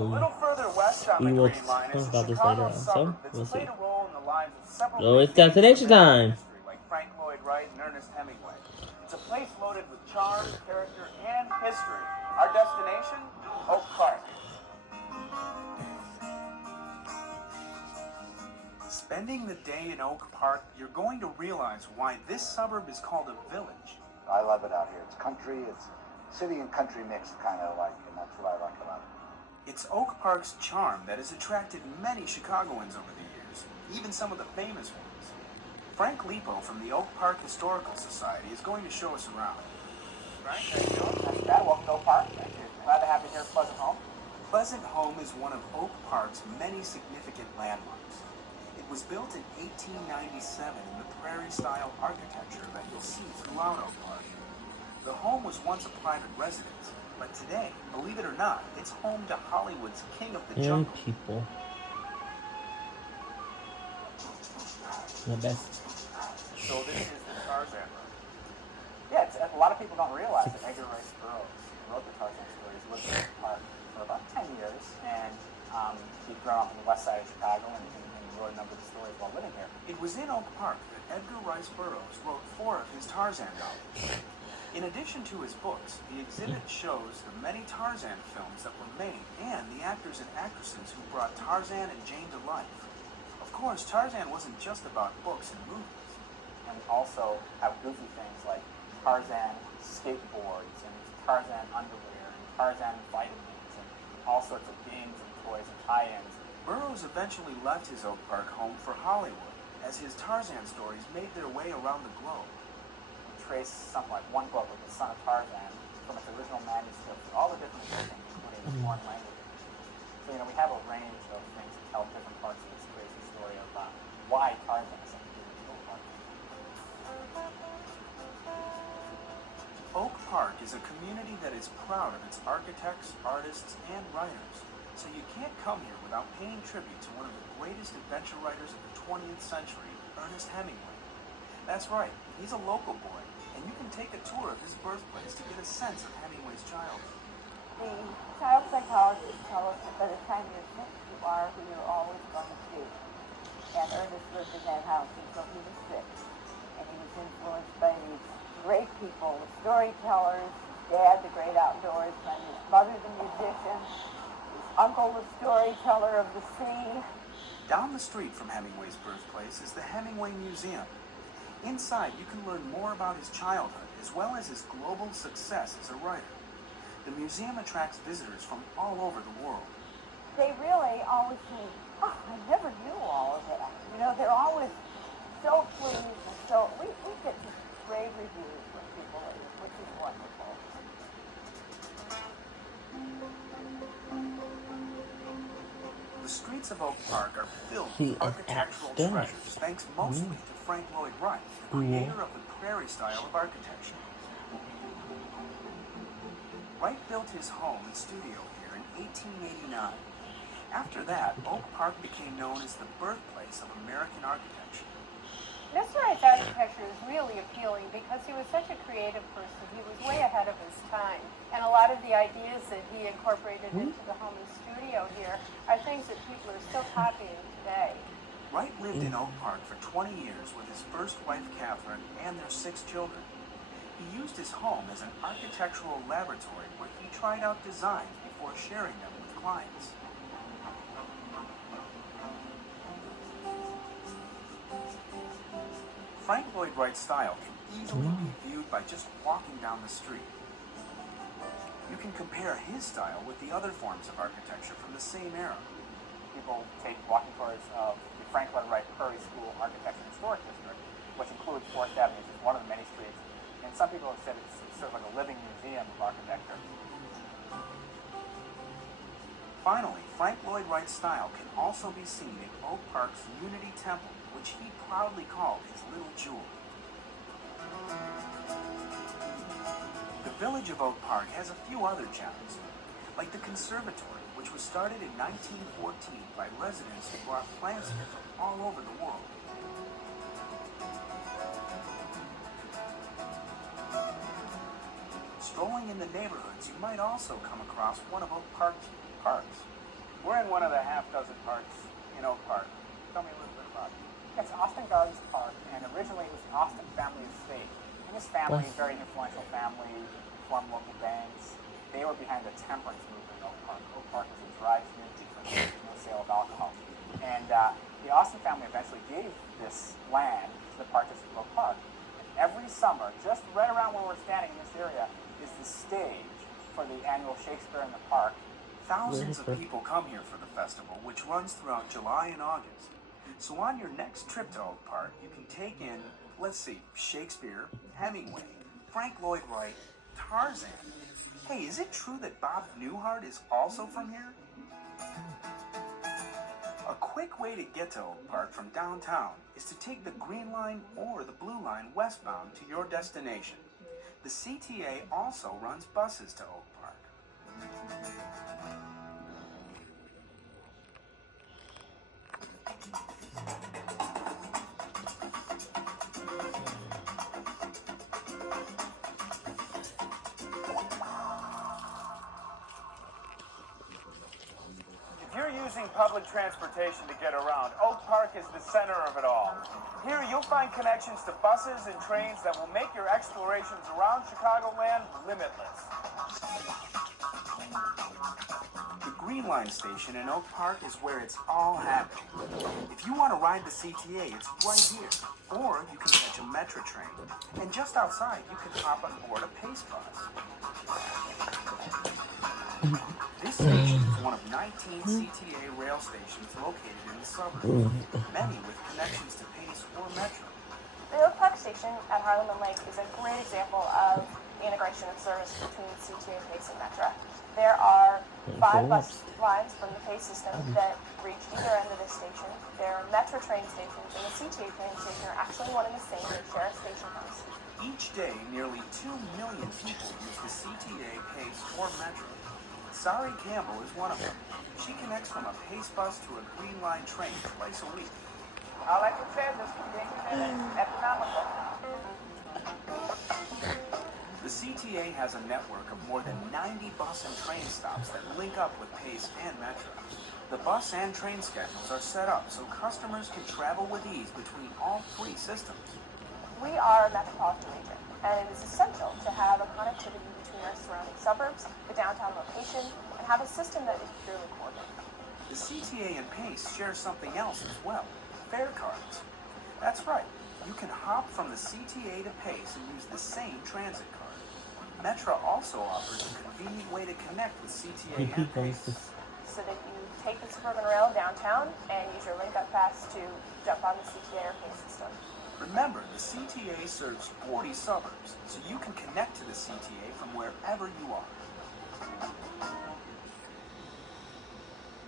A little further west on we the will Green Line is talk a about this later Chicago on. So suburb that's we'll see. played a role in the lives of several So it's big names destination from American time. history, like Frank Lloyd Wright and Ernest Hemingway. It's a place loaded with charm, character, and history. Our destination, Oak Park. Spending the day in Oak Park, you're going to realize why this suburb is called a village. I love it out here. It's country, it's city and country mixed kind of like, and that's what I like about it. It's Oak Park's charm that has attracted many Chicagoans over the years, even some of the famous ones. Frank Lipo from the Oak Park Historical Society is going to show us around. Frank, how you doing? Not bad. Welcome to Oak Park. Thank you. Glad to have you here at Pleasant Home. Pleasant Home is one of Oak Park's many significant landmarks. It was built in 1897 in the prairie-style architecture that you'll see throughout Oak Park. The home was once a private residence, but today, believe it or not, it's home to Hollywood's King of the Young Jungle. people. The best. So this is the Tarzan Road. Yeah, a lot of people don't realize that Edgar Rice Burroughs wrote the Tarzan stories, lived in Oak Park for about 10 years, and he'd grown up on the west side of Chicago and wrote a number of the stories while living here. It was in Oak Park that Edgar Rice Burroughs wrote 4 of his Tarzan novels. In addition to his books, the exhibit shows the many Tarzan films that were made and the actors and actresses who brought Tarzan and Jane to life. Of course, Tarzan wasn't just about books and movies. And we also have goofy things like Tarzan skateboards and Tarzan underwear and Tarzan vitamins and all sorts of games and toys and tie-ins. Burroughs eventually left his Oak Park home for Hollywood as his Tarzan stories made their way around the globe. We trace something like one book with the son of Tarzan from its original manuscript to all the different editions, including the foreign languages. So, we have a range of things that tell different parts of this crazy story of why Tarzan is such a good Oak Park. Oak Park is a community that is proud of its architects, artists, and writers. So you can't come here without paying tribute to one of the greatest adventure writers of the 20th century, Ernest Hemingway. That's right, he's a local boy, and you can take a tour of his birthplace to get a sense of Hemingway's childhood. The child psychologists tell us that by the time you're 6, you are who you're always going to be. And Ernest lived in that house until he was 6. And he was influenced by these great people, the storytellers, his dad, the great outdoorsman, his mother, the musician, uncle, the storyteller of the sea. Down the street from Hemingway's birthplace is the Hemingway Museum. Inside, you can learn more about his childhood, as well as his global success as a writer. The museum attracts visitors from all over the world. They really always say, oh, I never knew all of that. They're always so pleased and so, we get just rave reviews from people, which is wonderful. The streets of Oak Park are filled He with is architectural acting. treasures, thanks mostly to Frank Lloyd Wright, the creator of the prairie style of architecture. Wright built his home and studio here in 1889. After that, Oak Park became known as the birthplace of American architecture. Mr. Wright's architecture is really appealing because he was such a creative person. He was way ahead of his time. And a lot of the ideas that he incorporated into the home and studio here are things that people are still copying today. Wright lived in Oak Park for 20 years with his first wife, Catherine, and their 6 children. He used his home as an architectural laboratory where he tried out designs before sharing them with clients. Frank Lloyd Wright's style can easily be viewed by just walking down the street. You can compare his style with the other forms of architecture from the same era. People take walking tours of the Frank Lloyd Wright Prairie School Architecture and Historic District, which includes 4th Avenue, which is one of the many streets. And some people have said it's sort of like a living museum of architecture. Finally, Frank Lloyd Wright's style can also be seen in Oak Park's Unity Temple, which he proudly called his little jewel. The village of Oak Park has a few other gems, like the conservatory, which was started in 1914 by residents who brought plants here from all over the world. Strolling in the neighborhoods, you might also come across one of Oak Park's parks. We're in one of the half dozen parks in Oak Park. Tell me a little bit about it. It's Austin Gardens Park, and originally it was the Austin family estate. And this family, very influential family, formed local banks. They were behind the temperance movement in Oak Park. Oak Park was a dry community for no sale of alcohol. And the Austin family eventually gave this land to the Park District of Oak Park. And every summer, just right around where we're standing in this area, is the stage for the annual Shakespeare in the Park. Thousands of people come here for the festival, which runs throughout July and August. So on your next trip to Oak Park, you can take in, let's see, Shakespeare, Hemingway, Frank Lloyd Wright, Tarzan. Hey, is it true that Bob Newhart is also from here? A quick way to get to Oak Park from downtown is to take the Green Line or the Blue Line westbound to your destination. The CTA also runs buses to Oak Park. If you're using public transportation to get around, Oak Park is the center of it all. Here you'll find connections to buses and trains that will make your explorations around Chicagoland limitless. The Green Line station in Oak Park is where it's all happening. If you want to ride the CTA, it's right here. Or you can catch a Metro train. And just outside, you can hop on board a Pace bus. This station is one of 19 CTA rail stations located in the suburbs, many with connections to Pace or Metro. The Oak Park station at Harlem and Lake is a great example of the integration of service between CTA, Pace, and Metro. There are 5 bus lines from the Pace system that reach either end of this station. There are Metro train stations, and the CTA train station are actually one and the same. They share a station house. Each day, nearly 2 million people use the CTA, Pace, or Metro. Sari Campbell is one of them. She connects from a Pace bus to a Green Line train twice a week. I like to say this convenient and economical. The CTA has a network of more than 90 bus and train stops that link up with Pace and Metro. The bus and train schedules are set up so customers can travel with ease between all 3 systems. We are a metropolitan region, and it is essential to have a connectivity between our surrounding suburbs, the downtown location, and have a system that is purely coordinated. The CTA and Pace share something else as well, fare cards. That's right, you can hop from the CTA to Pace and use the same transit card. Metro also offers a convenient way to connect with CTA and Pace. So that you take the Suburban Rail downtown and use your link-up pass to jump on the CTA or Pace system. Remember, the CTA serves 40 suburbs, so you can connect to the CTA from wherever you are.